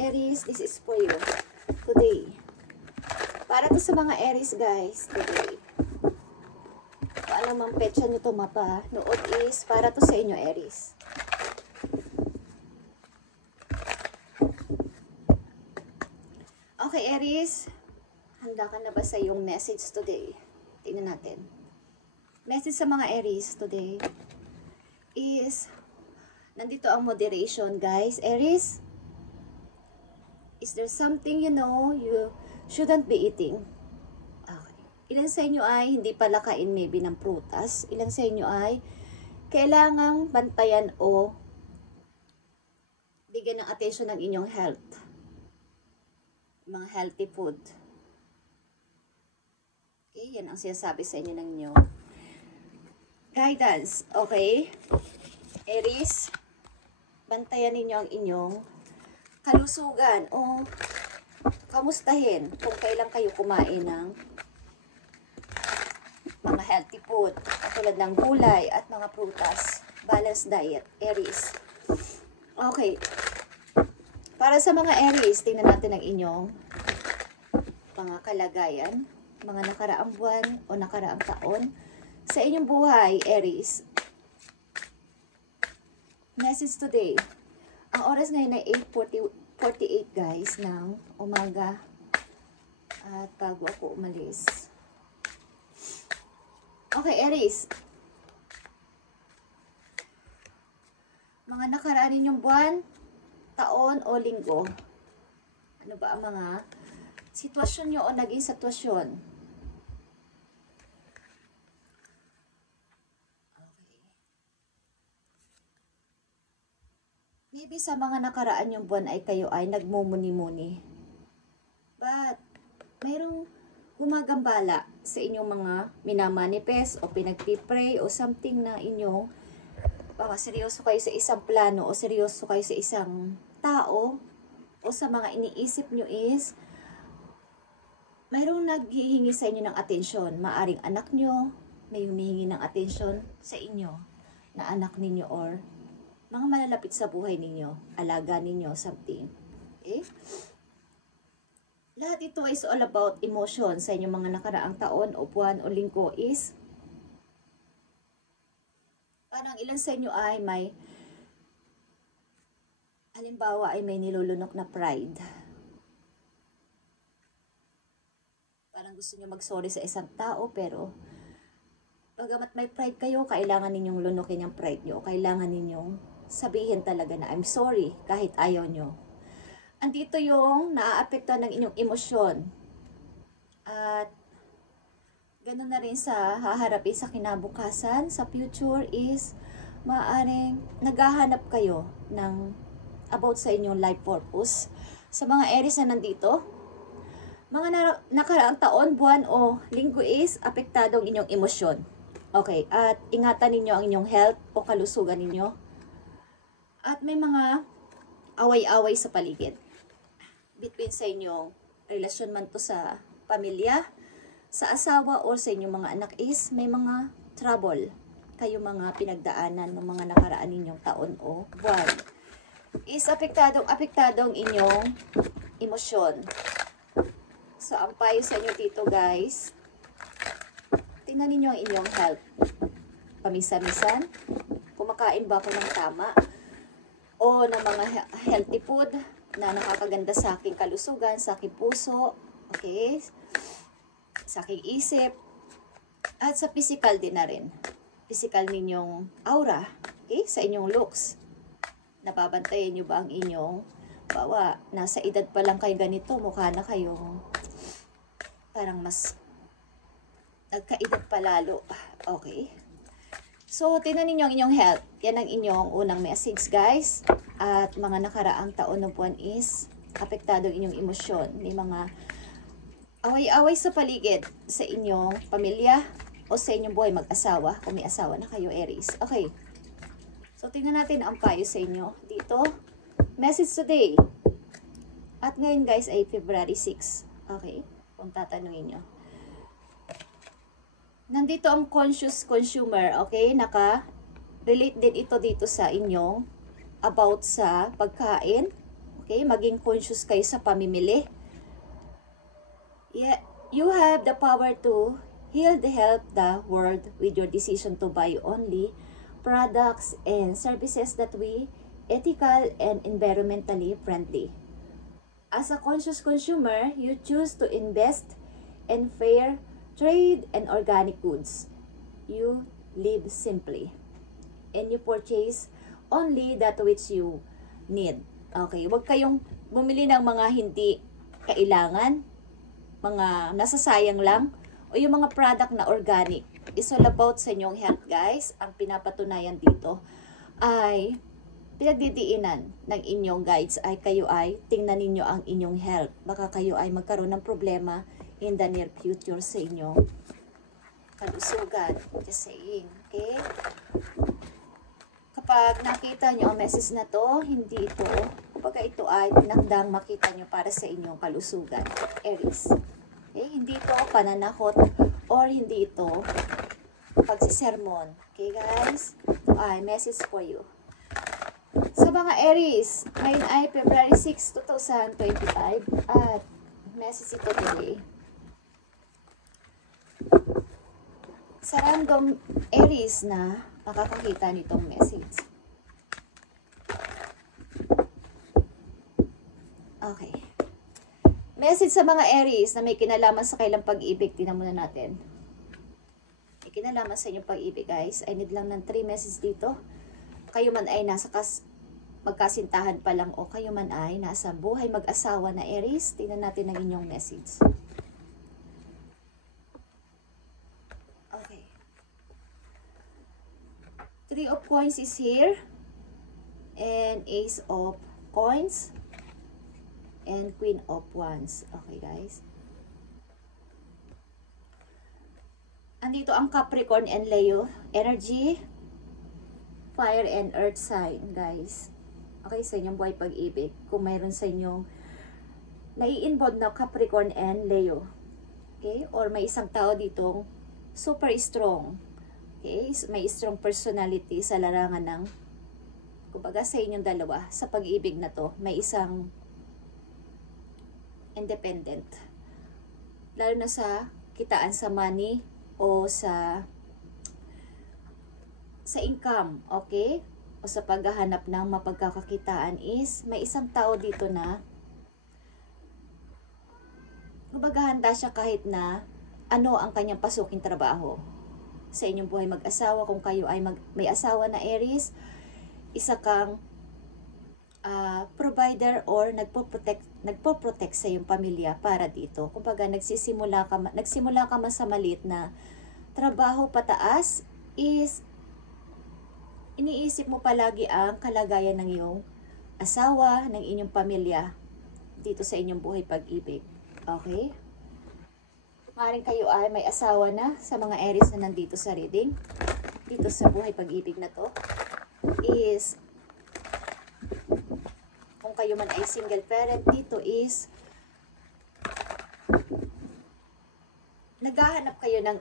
Aries, this is for you today. Para to sa mga Aries guys, today. Kung ano mang petsa nyo to mapa, nood is para to sa inyo Aries. Okay Aries, handa ka na ba sa iyong message today? Tingnan natin. Message sa mga Aries today is, nandito ang moderation guys. Aries, is there something you know you shouldn't be eating? Okay. Ilan sa inyo ay hindi pala kain maybe ng prutas? Ilan sa inyo ay kailangang bantayan o bigyan ng attention ng inyong health? Mga healthy food. Okay, yan ang sinasabi sa inyo ng inyo guidance. Okay, Aries, bantayan ninyo ang inyong kalusugan o kamustahin kung kailan kayo kumain ng mga healthy food katulad ng gulay at mga prutas. Balanced diet, Aries. Okay, para sa mga Aries, tingnan natin ang inyong mga kalagayan, mga nakaraang buwan o nakaraang taon sa inyong buhay, Aries. Message today. Ang oras ngayon ay 8:48 guys ng umaga. At bago ako umalis. Okay, Aries. Mga nakaraan ninyong buwan, taon o linggo. Ano ba ang mga sitwasyon nyo o naging sitwasyon? Maybe sa mga nakaraan yung buwan ay kayo ay nagmumuni-muni. But, mayroong gumagambala sa inyong mga minamanifest o pinagpipray o something na inyong baka seryoso kayo sa isang plano o seryoso kayo sa isang tao o sa mga iniisip nyo is mayroong naghihingi sa inyo ng atensyon. Maaring anak nyo may humihingi ng atensyon sa inyo na anak ninyo or mga malalapit sa buhay ninyo, alaga ninyo, something. Okay? Lahat ito is all about emotion sa inyong mga nakaraang taon o buwan o linggo is parang ilan sa inyo ay may halimbawa ay may nilulunok na pride. Parang gusto nyo mag-sorry sa isang tao pero bagamat may pride kayo, kailangan ninyong lunukin yung pride nyo. Kailangan ninyong sabihin talaga na I'm sorry kahit ayaw nyo. Andito yung naaapektuhan ng inyong emosyon. At ganun na rin sa haharapin sa kinabukasan, sa future is maaaring naghahanap kayo ng about sa inyong life purpose. Sa mga Aries na nandito, mga nakaraang taon, buwan o linggo is apektado ang inyong emosyon. Okay, at ingatan ninyo ang inyong health o kalusugan ninyo. At may mga away-away sa paligid. Between sa inyong relasyon man to sa pamilya, sa asawa o sa inyong mga anak is may mga trouble. Kayo mga pinagdaanan ng mga nakaraan ninyong taon o buwan. Is apektado ang inyong emosyon. So, ang payo sa inyo dito guys, tingnan ninyo ang inyong health. Pamisa-misan, kumakain ba ako ng tama? O ng mga healthy food na nakakaganda sa aking kalusugan, sa aking puso, okay? Sa aking isip, at sa physical din na rin. Physical ninyong aura, okay? Sa inyong looks. Nababantayan nyo ba ang inyong, bawa, nasa edad pa lang kayo ganito, mukha na kayong parang mas nagkaedad pa lalo. Okay. So, tingnan ninyo ang inyong health. Yan ang inyong unang message, guys. At mga nakaraang taon ng buwan is apektado ang inyong emosyon. May mga away-away sa paligid sa inyong pamilya o sa inyong buhay mag-asawa. Kung may asawa na kayo, Aries. Okay. So, tingnan natin ang payo sa inyo dito. Message today. At ngayon, guys, ay February 6. Okay. Kung tatanungin nyo. Nandito ang conscious consumer, okay? Naka-relate din ito dito sa inyong about sa pagkain, Okay? Maging conscious kayo sa pamimili. Yeah, you have the power to heal the help the world with your decision to buy only products and services that we ethical and environmentally friendly. As a conscious consumer, you choose to invest in fair trade and organic goods. You live simply and you purchase only that which you need. Okay, huwag kayong bumili ng mga hindi kailangan, mga nasasayang lang, o yung mga product na organic. It's all about sa inyong health, guys. Ang pinapatunayan dito ay pinagdidiinan ng inyong guides ay kayo ay tingnan ninyo ang inyong health. Baka kayo ay magkaroon ng problema in the near future sa inyong kalusugan. Just saying, okay? Kapag nakita nyo ang message na to, hindi ito, kapag ito ay tinakdang makita nyo para sa inyong kalusugan. Aries. Okay? Hindi ito pananakot or hindi ito pagsisermon. Okay, guys? Ito ay message for you. Sa mga Aries, ngayon ay February 6, 2025 at message ito today. Sa random Aries na makakakita nitong message. Okay. Message sa mga Aries na may kinalaman sa kailang pag-ibig. Tingnan muna natin. May kinalaman sa inyong pag-ibig, guys. I need lang ng 3 messages dito. Kayo man ay nasa magkasintahan pa lang o kayo man ay nasa buhay mag-asawa na Aries. Tingnan natin ang inyong message. Okay. 3 of coins is here. And Ace of coins. And Queen of wands. Okay, guys. Andito ang Capricorn and Leo energy. Fire and earth sign, guys. Okay, sa inyong buhay pag-ibig. Kung mayroon sa inyong nai-involve na Capricorn and Leo. Okay? Or may isang tao ditong super strong. Okay? May strong personality sa larangan ng, kumbaga sa inyong dalawa, sa pag-ibig na to, may isang independent. Lalo na sa kitaan sa money o sa income, okay? O sa paghahanap ng mapagkakakitaan is may isang tao dito na maghahanda siya kahit na ano ang kanyang pasuking trabaho. Sa inyong buhay mag-asawa, kung kayo ay may asawa na Aries, isa kang provider or nagpo-protect sa iyong pamilya para dito. Kumbaga nagsimula ka man sa maliit na trabaho pataas is iniisip mo palagi ang kalagayan ng iyong asawa, ng inyong pamilya dito sa inyong buhay pag-ibig. Okay? Maaaring kayo ay may asawa na sa mga Aries na nandito sa reading. Dito sa buhay pag-ibig na to is kung kayo man ay single parent, dito is naghahanap kayo ng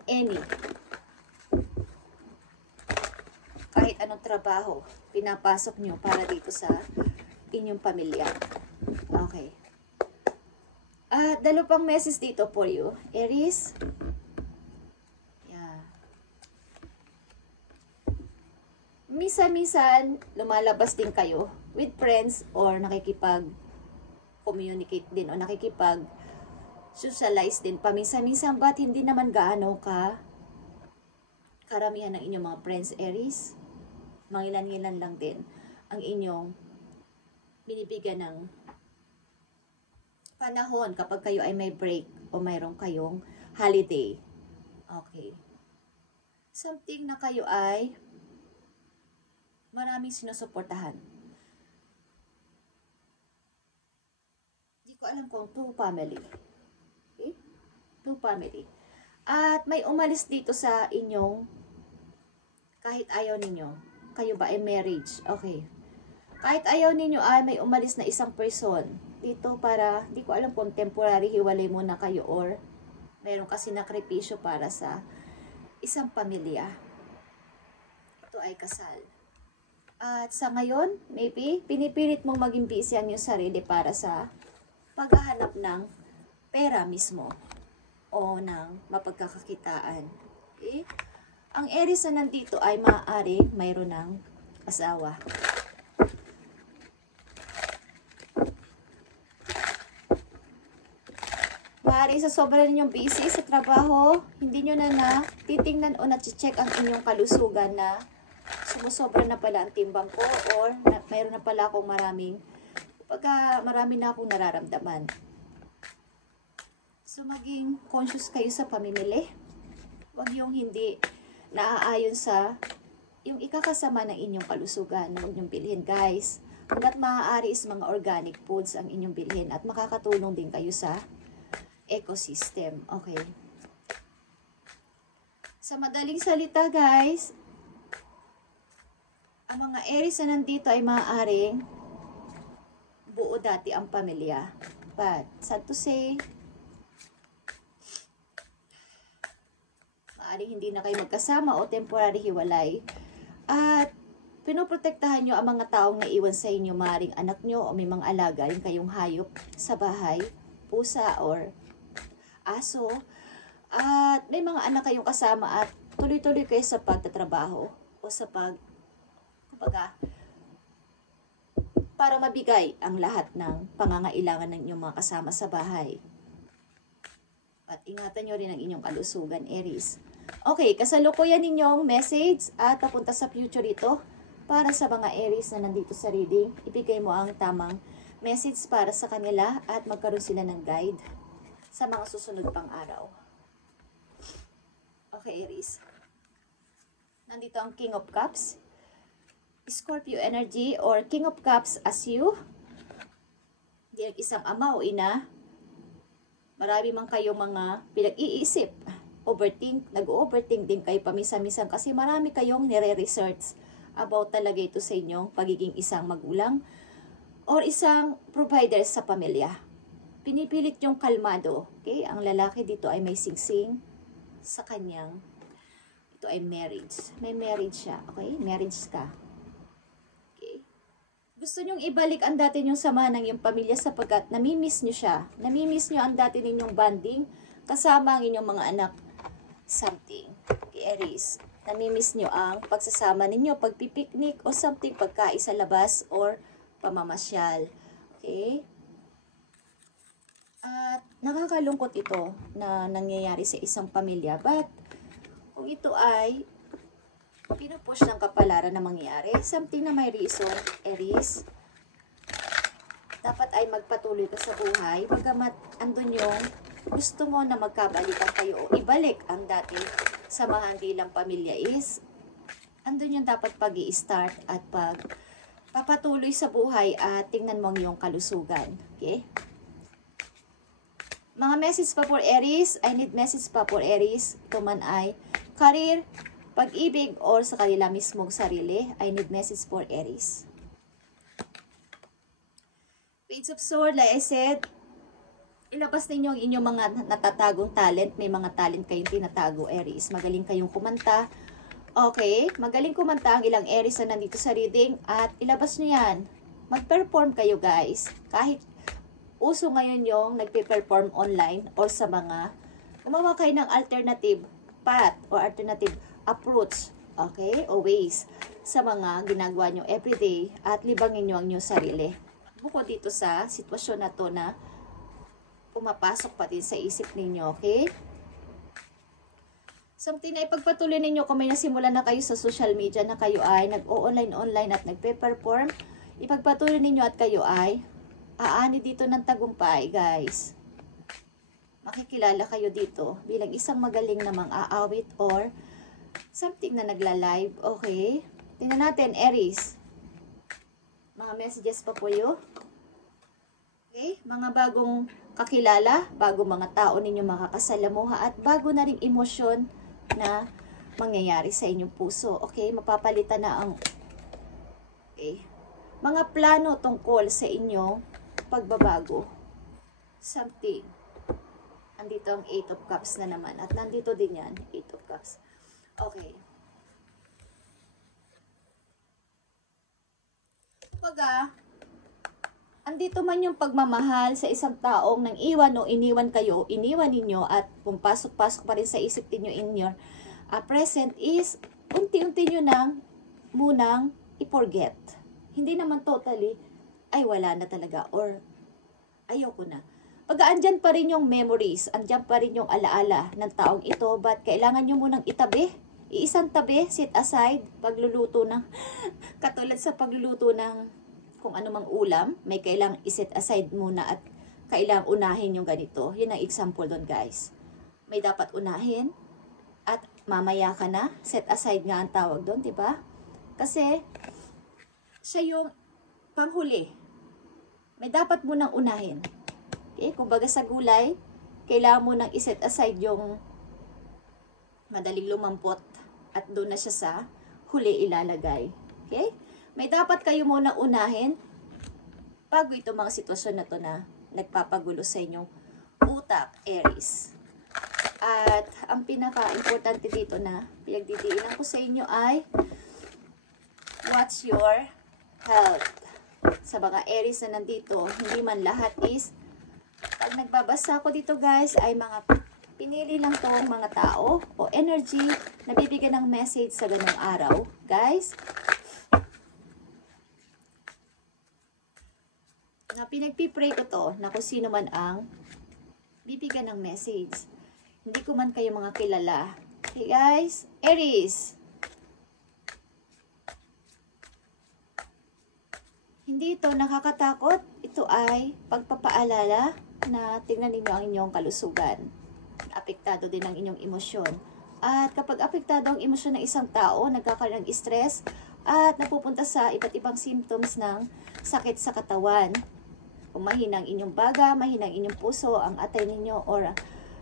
kahit anong trabaho, pinapasok nyo para dito sa inyong pamilya. Okay. Dalo pang message dito for you, Aries. Yeah. Minsan lumalabas din kayo with friends or nakikipag-communicate din o nakikipag-socialize din. Paminsan-minsan, ba't hindi naman gaano karamihan ng inyong mga friends, Aries? Mangilan-ngilan lang din ang inyong binibigyan ng panahon kapag kayo ay may break o mayroon kayong holiday. Okay. Something na kayo ay maraming sinusuportahan. Hindi ko alam kung two family. Okay? Two family. At may umalis dito sa inyong kahit ayaw ninyo. Kayo ba ay marriage? Okay. Kahit ayaw ninyo ay may umalis na isang person dito para, di ko alam kung temporary hiwalay muna kayo or mayroon kasi nakripisyo para sa isang pamilya. Ito ay kasal. At sa ngayon, maybe, pinipilit mong maging busy ang iyong sarili para sa paghahanap ng pera mismo o ng mapagkakakitaan. Okay? Ang Aries na nandito ay maaari mayroon ng asawa. Maaari sa sobrang ninyong busy sa trabaho, hindi nyo na titingnan o na-check ang inyong kalusugan na sumusobra na pala ang timbang ko or mayroon na pala akong marami na akong nararamdaman. So maging conscious kayo sa pamimili. Huwag yung hindi naaayon sa yung ikakasama ng inyong kalusugan na huwag niyong bilhin, guys. Hanggat maaari is mga organic foods ang inyong bilhin at makakatulong din kayo sa ecosystem. Okay. Sa madaling salita, guys, ang mga Aries na nandito ay maaaring buo dati ang pamilya. But, sad to say, maaaring hindi na kayo magkasama o temporary hiwalay. At, pinoprotektahan nyo ang mga taong naiwan sa inyo, maaaring anak nyo o may mga alaga, yung kayong hayop sa bahay, pusa or aso. At may mga anak kayong kasama at tuloy-tuloy kayo sa pagtatrabaho o sa para mabigay ang lahat ng pangangailangan ng inyong mga kasama sa bahay. At ingatan nyo rin ang inyong kalusugan, Aries. Okay, kasalukuyan ninyong message at papunta sa future ito para sa mga Aries na nandito sa reading. Ibigay mo ang tamang message para sa kanila at magkaroon sila ng guide sa mga susunod pang araw. Okay, Aries. Nandito ang King of Cups. Scorpio energy or King of Cups as you. Di isang ama o ina. Marami man kayong mga pinag-iisip. Nag-overthink din kayo pamisa-misan kasi marami kayong nire-research about talaga ito sa inyong pagiging isang magulang or isang provider sa pamilya. Pinipilit yung kalmado. Okay? Ang lalaki dito ay may singsing sa kanyang. Ito ay marriage. May marriage siya. Okay? Marriage ka. Okay? Gusto nyong ibalik ang dati nyong samahan ng iyong pamilya sapagkat namimiss nyo siya. Namimiss nyo ang dati ninyong bonding kasama ang inyong mga anak. Something. Okay, Aries. Namimiss nyo ang pagsasama ninyo, pagpipiknik o something, pagkain sa labas or pamamasyal. Okay? At nakakalungkot ito na nangyayari sa isang pamilya. But, kung ito ay pinupush ng kapalaran na mangyayari, something na may reason, Aries, dapat ay magpatuloy ka sa buhay, bagamat andun yung gusto mo na magkabalikan kayo o ibalik ang dati samahan bilang pamilya is, andun yung dapat pag-i-start at papatuloy sa buhay at tingnan mo ang iyong kalusugan. Okay? Mga message pa for Aries, I need message pa for Aries, ito man ay career, pag-ibig, or sa kanila mismong sarili, I need message for Aries. Page of Swords, like I said, ilabas ninyo ang inyong mga natatagong talent. May mga talent kayong tinatago, Aries. Magaling kayong kumanta. Okay, magaling kumanta ang ilang Aries na nandito sa reading at ilabas nyo yan. Mag-perform kayo, guys. Kahit uso ngayon yung nagpe-perform online or sa mga gumawa kayo ng alternative path or alternative approach, okay, o ways sa mga ginagawa nyo everyday at libangin nyo ang inyong sarili. Bukod dito sa sitwasyon na to na pumapasok pa din sa isip ninyo, okay? Something na ipagpatuloy ninyo kung may nasimulan na kayo sa social media na kayo ay nag-o-online at nagpe-perform, ipagpatuloy ninyo at kayo ay aani dito ng tagumpay, guys. Makikilala kayo dito bilang isang magaling namang aawit or something na nagla-live, okay? Tingnan natin, Aries. Mga messages pa po yun. Okay? Mga bagong kakilala, bago mga tao ninyo makakasalamuha at bago na ring emosyon na mangyayari sa inyong puso. Okay? Mapapalitan na ang mga plano tungkol sa inyong pagbabago. Something. Andito ang 8 of Cups na naman. At nandito din yan, 8 of Cups. Okay. Kumbaga, andito man yung pagmamahal sa isang taong nang iwan o iniwan kayo, iniwan ninyo at pumpasok-pasok pa rin sa isip ninyo in your present is unti-unti nyo nang munang i-forget. Hindi naman totally, ay wala na talaga or ayoko na. Pag andyan pa rin yung memories, andyan pa rin yung alaala ng taong ito, but kailangan nyo munang itabi. Iisang tabi, sit aside, pagluluto ng, katulad sa pagluluto ng kung ano mang ulam, may kailangang iset aside muna at kailangang unahin yung ganito. Yun ang example doon, guys. May dapat unahin at mamaya ka na. Set aside nga ang tawag doon, di ba? Kasi siya yung panghuli. May dapat munang unahin. Okay? Kumbaga sa gulay, kailangan mo nang iset aside yung madaling lumampot at doon na siya sa huli ilalagay. Okay? May dapat kayo muna unahin bago itong mga sitwasyon na to na nagpapagulo sa inyong utak, Aries. At ang pinaka-importante dito na pinagdidiinan ko sa inyo ay what's your health? Sa mga Aries na nandito, hindi man lahat is pag nagbabasa ko dito guys ay mga pinili lang tong mga tao o energy na bibigyan ng message sa ganung araw. Guys, na pinagpipray ko to na kung sino man ang bibigyan ng message. Hindi ko man kayo mga kilala. Okay guys, Aries. Hindi ito nakakatakot. Ito ay pagpapaalala na tingnan ninyo ang inyong kalusugan. Apektado din ang inyong emosyon. At kapag apektado ang emosyon ng isang tao, nagkakaroon ng stress at napupunta sa iba't ibang symptoms ng sakit sa katawan. Kung mahina ang inyong baga, mahina ang inyong puso, ang atay ninyo, or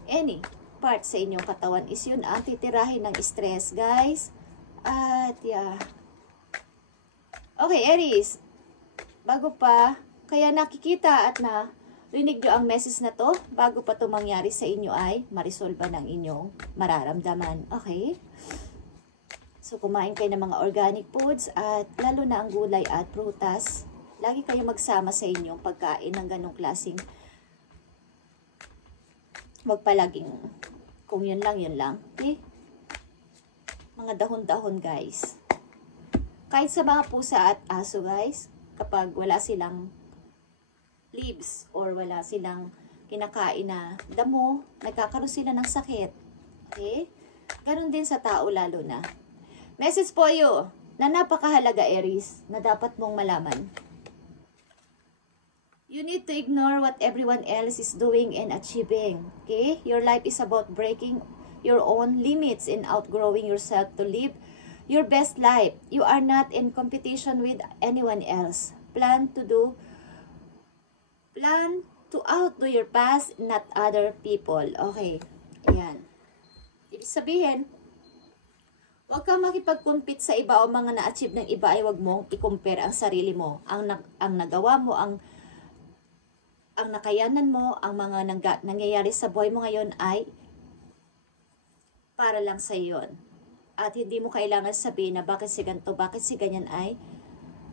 any part sa inyong katawan is yun ang titirahin ng stress, guys. At yeah. Okay, Aries. Bago pa, kaya nakikita at na rinig nyo ang message na to, bago pa to mangyari sa inyo ay marisolba ng inyong mararamdaman. Okay? So, kumain kayo ng mga organic foods at lalo na ang gulay at prutas. Lagi kayo magsama sa inyong pagkain ng ganong klaseng magpalaging kung yun lang, yun lang. Okay? Mga dahon-dahon, guys. Kahit sa mga pusa at aso, guys, kapag wala silang leaves or wala silang kinakain na damo, nagkakaroon sila ng sakit. Okay? Ganon din sa tao lalo na. Message po yo na napakahalaga, Aries, na dapat mong malaman. You need to ignore what everyone else is doing and achieving. Okay? Your life is about breaking your own limits and outgrowing yourself to live your best life. You are not in competition with anyone else. Plan to outdo your past, not other people. Okay. Ayan. Ibig sabihin, huwag kang makipag-compete sa iba o mga na-achieve ng iba ay huwag mong i-compare ang sarili mo. Ang nagawa mo, ang nakayanan mo, ang mga nangyayari sa buhay mo ngayon ay para lang sa iyon. At hindi mo kailangan sabihin na bakit si ganito, bakit si ganyan ay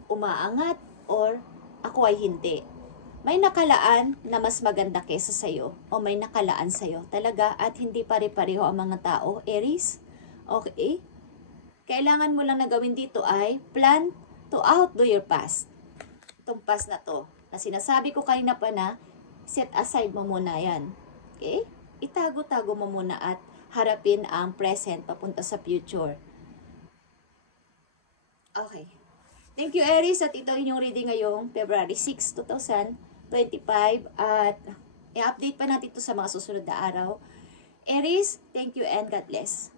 umaangat or ako ay hindi. May nakalaan na mas maganda kesa sa'yo o may nakalaan sa'yo talaga at hindi pare-pareho ang mga tao, Aries. Okay? Kailangan mo lang na gawin dito ay plan to outdo your past. Itong past na to, na sinasabi ko kanina pa na set aside mo muna yan. Okay? Itago-tago mo muna at harapin ang present papunta sa future. Okay. Thank you, Aries. At ito inyong reading ngayong February 6, 2025. At i-update pa natin ito sa mga susunod na araw. Aries, thank you and God bless.